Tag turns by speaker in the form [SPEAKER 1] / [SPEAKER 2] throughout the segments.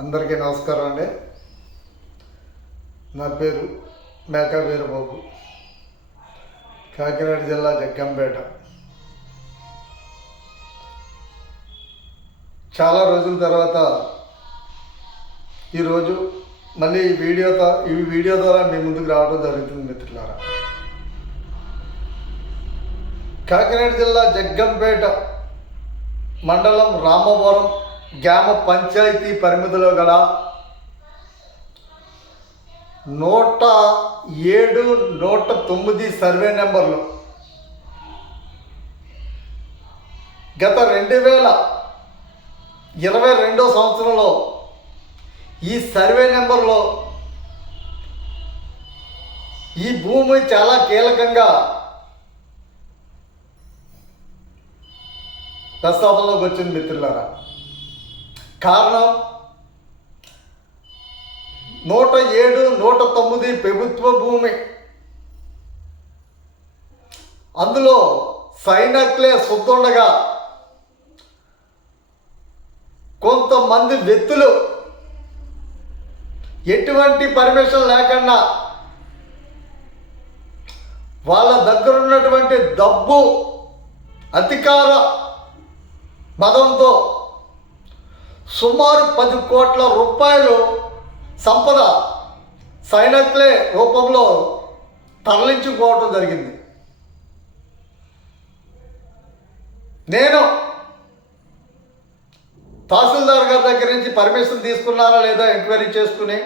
[SPEAKER 1] అందరికీ నమస్కారం అండి. నా పేరు మేకా వీరబాబు. కాకినాడ జిల్లా జగ్గంపేట. చాలా రోజుల తర్వాత ఈరోజు మళ్ళీ ఈ వీడియో ఈ వీడియో ద్వారా మీ ముందుకు రావడం జరుగుతుంది మిత్రులారా. కాకినాడ జిల్లా జగ్గంపేట మండలం రామవరం గ్రామ పంచాయతీ పరిమితిలో గల నూట ఏడు నూట తొమ్మిది సర్వే నెంబర్లు. గత రెండు వేల ఇరవై రెండో సంవత్సరంలో ఈ సర్వే నెంబర్లో ఈ భూమి చాలా కీలకంగా ప్రస్తావనలోకి వచ్చింది మిత్రులారా. కారణం? నూట ఏడు నూట తొమ్మిది ప్రభుత్వ భూమి. అందులో సైనక్లే సుద్దుండగా కొంతమంది వ్యక్తులు ఎటువంటి పర్మిషన్ లేకుండా వాళ్ళ దగ్గర ఉన్నటువంటి డబ్బు అధికార పదంతో సుమారు పది కోట్ల రూపాయలు సంపద సైనక్లే రూపంలో తరలించుకోవటం జరిగింది. నేను తహసీల్దార్ గారి దగ్గర నుంచి పర్మిషన్ తీసుకున్నారా లేదా ఎంక్వైరీ చేసుకుని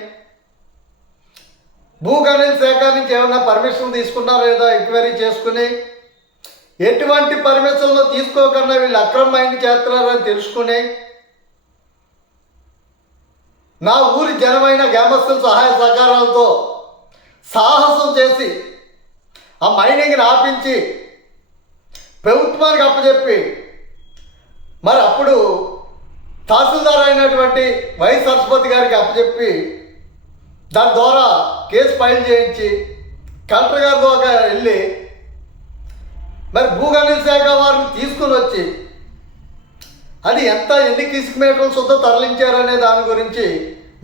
[SPEAKER 1] భూ గణిత శాఖ నుంచి ఏమైనా పర్మిషన్ తీసుకున్నారా లేదా ఎంక్వైరీ చేసుకుని ఎటువంటి పర్మిషన్లు తీసుకోకుండా వీళ్ళు అక్రమ మైండ్ చేస్తున్నారని తెలుసుకుని నా ఊరి జనమైన గ్రామస్తుల సహాయ సహకారాలతో సాహసం చేసి ఆ మైనింగ్ని ఆపించి ప్రభుత్వానికి అప్పచెప్పి మరి అప్పుడు తహసీల్దార్ అయినటువంటి వై సరస్వతి గారికి అప్పచెప్పి దాని ద్వారా కేసు ఫైల్ చేయించి కలెక్టర్ గారి ద్వారా వెళ్ళి మరి భూగణిత శాఖ వారిని తీసుకుని వచ్చి అది ఎంత ఎన్ని కిస్క్ మీటర్లు సుద్ధ తరలించారనే దాని గురించి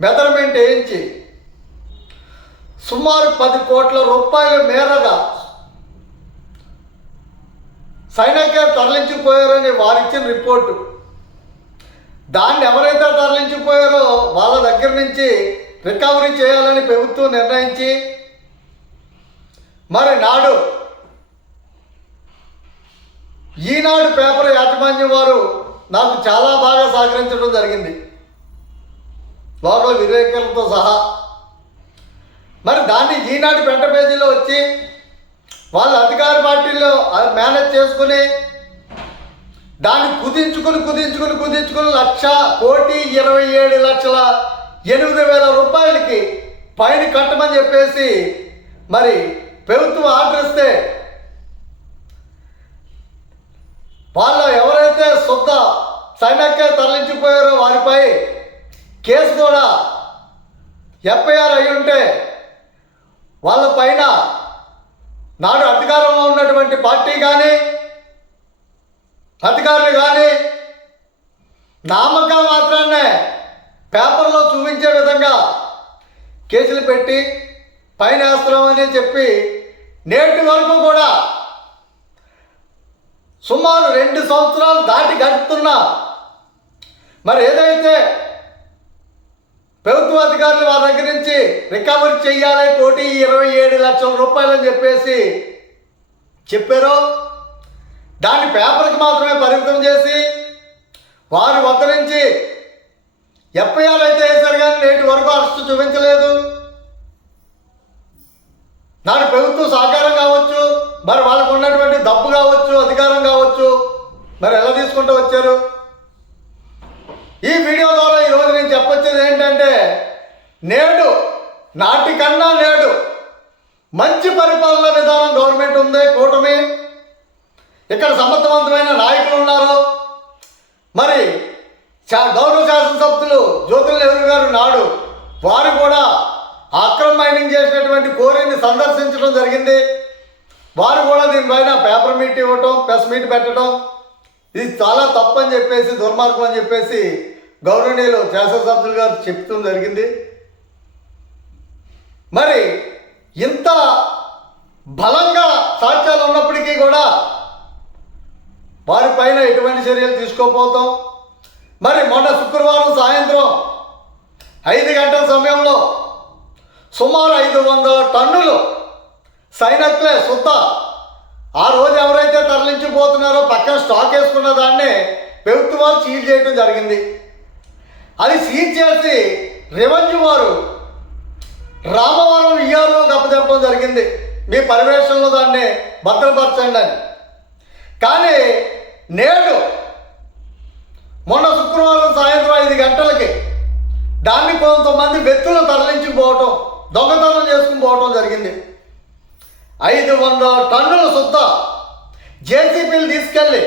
[SPEAKER 1] మెజర్మెంట్ వేయించి సుమారు పది కోట్ల రూపాయల మేరగా సైనిక తరలించిపోయారని వారిచ్చిన రిపోర్టు. దాన్ని ఎవరైతే తరలించిపోయారో వాళ్ళ దగ్గర నుంచి రికవరీ చేయాలని ప్రభుత్వం నిర్ణయించి మరి నాడు ఈనాడు పేపర్ యాజమాన్యం వారు నాకు చాలా బాగా సహకరించడం జరిగింది. లోకల్ వివేకలతో సహా. మరి దాన్ని ఈనాడు పెంట పేజీలో వచ్చి వాళ్ళ అధికార పార్టీలో అది మేనేజ్ చేసుకుని దాన్ని కుదించుకుని కుదించుకుని కుదించుకుని లక్ష కోటి ఇరవై ఏడు లక్షల ఎనిమిది వేల రూపాయలకి పైన కట్టమని చెప్పేసి మరి ప్రభుత్వం ఆర్డర్ ఇస్తే వాళ్ళు ఎవరు సైన్యకే తరలించిపోయారో వారిపై కేసు కూడా ఎఫ్ఐఆర్ అయి ఉంటే వాళ్ళ పైన నాడు అధికారంలో ఉన్నటువంటి పార్టీ కానీ అధికారులు కానీ నామకం మాత్రాన్నే పేపర్లో చూపించే విధంగా కేసులు పెట్టి పైన వేస్తున్నామని చెప్పి నేటి వరకు కూడా సుమారు రెండు సంవత్సరాలు దాటి గడుపుతున్నా మరి ఏదైతే ప్రభుత్వ అధికారులు వారి దగ్గర నుంచి రికవరీ చేయాలి కోటి ఇరవై ఏడు లక్షల రూపాయలని చెప్పేసి చెప్పారో దాన్ని పేపర్కి మాత్రమే పరిమితం చేసి వారి వద్ద నుంచి ఎఫ్ఐఆర్ అయితే వేశారు కానీ నేటి వరకు అరెస్టు చూపించలేదు. నాడు ప్రభుత్వం సహకారం కావచ్చు మరి వాళ్ళకు ఉన్నటువంటి డబ్బు కావచ్చు అధికారం కావచ్చు మరి ఎలా తీసుకుంటూ వచ్చారు? ఈ వీడియో ద్వారా ఈరోజు నేను చెప్పొచ్చేది ఏంటంటే నేడు నాటికన్నా నేడు మంచి పరిపాలన విధానం గవర్నమెంట్ ఉంది కూటమి. ఇక్కడ సమర్థవంతమైన నాయకులు ఉన్నారు. మరి గౌరవ శాసనసభ్యులు జ్యోతుల నెహ్రూ గారు నాడు వారు కూడా అక్రమ మైనింగ్ చేసినటువంటి కోరిని సందర్శించడం జరిగింది. వారు కూడా దీనిపైన పేపర్ మీట్ ఇవ్వటం ప్రెస్ మీట్ పెట్టడం ఇది చాలా తప్పని చెప్పేసి దుర్మార్గం అని చెప్పేసి గౌరవనీయులు శాసనసభ్యులు గారు చెప్తూ జరిగింది. మరి ఇంత బలంగా సాక్ష్యాలు ఉన్నప్పటికీ కూడా వారిపైన ఎటువంటి చర్యలు తీసుకోపోతాం మరి మొన్న శుక్రవారం సాయంత్రం ఐదు గంటల సమయంలో సుమారు ఐదు వందల టన్నులు సైనక్లే సుత్త ఆ రోజు ఎవరైతే తరలించిపోతున్నారో పక్కన స్టాక్ వేసుకున్న దాన్ని ప్రభుత్వాలు సీజ్ చేయడం జరిగింది. అది సీజ్ చేసి రెవెన్యూ వారు రామవరం ఇయ్యారు గప్పచెప్పడం జరిగింది. మీ పర్యవేక్షణలో దాన్ని భద్రపరచండి అని. కానీ నేడు మొన్న శుక్రవారం సాయంత్రం ఐదు గంటలకి దాన్ని కొంతమంది వ్యక్తులు తరలించిపోవటం దొంగతనం చేసుకుని పోవటం జరిగింది. ఐదు వందల టన్నుల సుత్త జేసీబీలు తీసుకెళ్ళి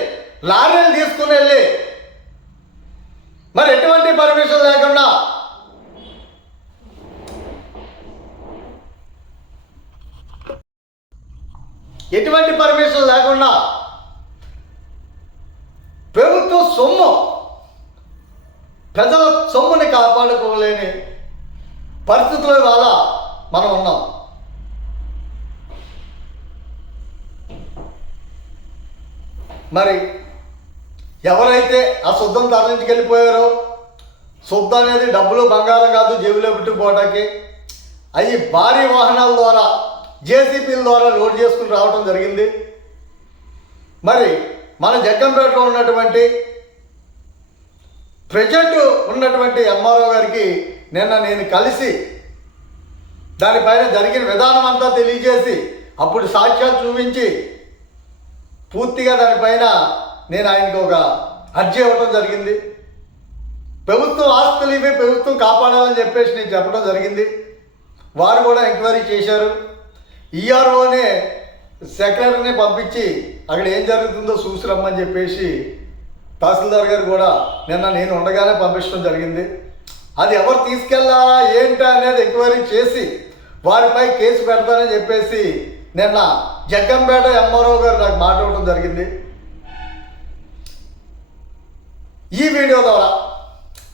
[SPEAKER 1] లారీలు తీసుకుని వెళ్ళి మరి ఎటువంటి పర్మిషన్ లేకుండా ఎటువంటి పర్మిషన్ లేకుండా ప్రభుత్వ సొమ్ము ప్రజల సొమ్ముని కాపాడుకోలేని పరిస్థితుల వల్ల మనం ఉన్నాం. మరి ఎవరైతే ఆ శుద్ధం తరలించుకెళ్ళిపోయారో శుద్ధ అనేది డబ్బులు బంగారం కాదు జేబులో పెట్టుకుపోవడానికి అవి భారీ వాహనాల ద్వారా జేసీపీల ద్వారా లోడ్ చేసుకుని రావడం జరిగింది. మరి మన జగ్గంపేటలో ఉన్నటువంటి ప్రజెంట్ ఉన్నటువంటి ఎంఆర్ఓ గారికి నిన్న నేను కలిసి దానిపైన జరిగిన విధానం అంతా తెలియజేసి అప్పుడు సాక్ష్యాలు చూపించి పూర్తిగా దానిపైన నేను ఆయనకు ఒక అర్జీ ఇవ్వడం జరిగింది. ప్రభుత్వం ఆస్తులు ఇవి ప్రభుత్వం కాపాడాలని చెప్పేసి నేను చెప్పడం జరిగింది. వారు కూడా ఎంక్వైరీ చేశారు. ఈఆర్ఓనే సెక్రటరీని పంపించి అక్కడ ఏం జరుగుతుందో చూసి రమ్మని చెప్పేసి తహసీల్దార్ గారు కూడా నిన్న నేను ఉండగానే పంపించడం జరిగింది. అది ఎవరు తీసుకెళ్ళారా ఏంటా అనేది ఎంక్వైరీ చేసి వారిపై కేసు పెడతానని చెప్పేసి నిన్న జగ్గంపేట ఎంఆర్ఓ గారు నాకు మాట్లాడటం జరిగింది. ఈ వీడియో ద్వారా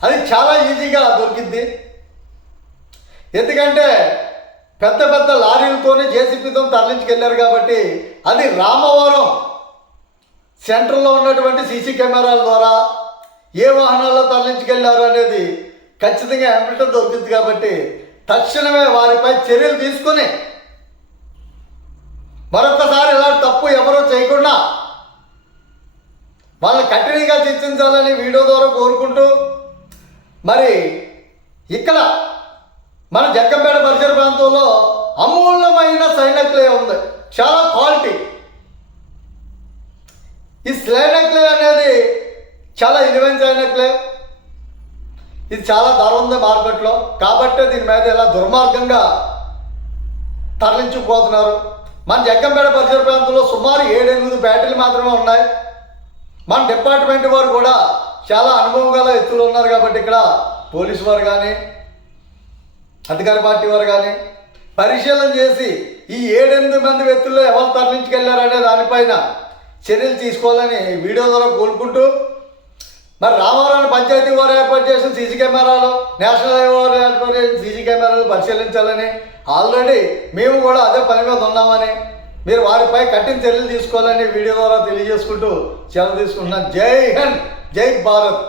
[SPEAKER 1] అది చాలా ఈజీగా దొరికింది. ఎందుకంటే పెద్ద పెద్ద లారీలతోనే జేసీపీతో తరలించుకెళ్ళారు కాబట్టి అది రామవరం సెంటర్లో ఉన్నటువంటి సీసీ కెమెరాల ద్వారా ఏ వాహనాల్లో తరలించుకెళ్ళారు అనేది ఖచ్చితంగా ఎంపటం దొరుకుతుంది కాబట్టి తక్షణమే వారిపై చర్యలు తీసుకొని ద్వారా కోరుకుంటూ మరి ఇక్కడ మన జగ్గంపేట పరిసర ప్రాంతంలో అమూల్యమైన సైనక్లే ఉంది. చాలా క్వాలిటీ. ఈ స్లైనక్లే అనేది చాలా ఇలివెన్ సైనక్లే ఇది చాలా ధర ఉంది మార్కెట్లో. కాబట్టి దీని మీద ఇలా దుర్మార్గంగా తరలించుకుపోతున్నారు. మన జగ్గంపేట పరిసర ప్రాంతంలో సుమారు ఏడెనిమిది బ్యాటరీలు మాత్రమే ఉన్నాయి. మన డిపార్ట్మెంట్ వారు కూడా చాలా అనుభవం గల వ్యక్తులు ఉన్నారు కాబట్టి ఇక్కడ పోలీసు వారు కానీ అధికార పార్టీ వారు కానీ పరిశీలన చేసి ఈ ఏడెనిమిది మంది వ్యక్తుల్లో ఎవరు తరలించుకెళ్ళారనే దానిపైన చర్యలు తీసుకోవాలని వీడియో ద్వారా కోరుకుంటూ మరి రామారావు పంచాయతీ వారు ఏర్పాటు చేసిన సీసీ కెమెరాలు నేషనల్ హైవే వారు ఏర్పాటు చేసిన సీసీ కెమెరాలు పరిశీలించాలని ఆల్రెడీ మేము కూడా అదే పని మీద ఉన్నామని మీరు వారిపై కఠిన చర్యలు తీసుకోవాలని వీడియో ద్వారా తెలియజేసుకుంటూ సెలవు తీసుకుంటున్నాను జై హింద్! జై భారత్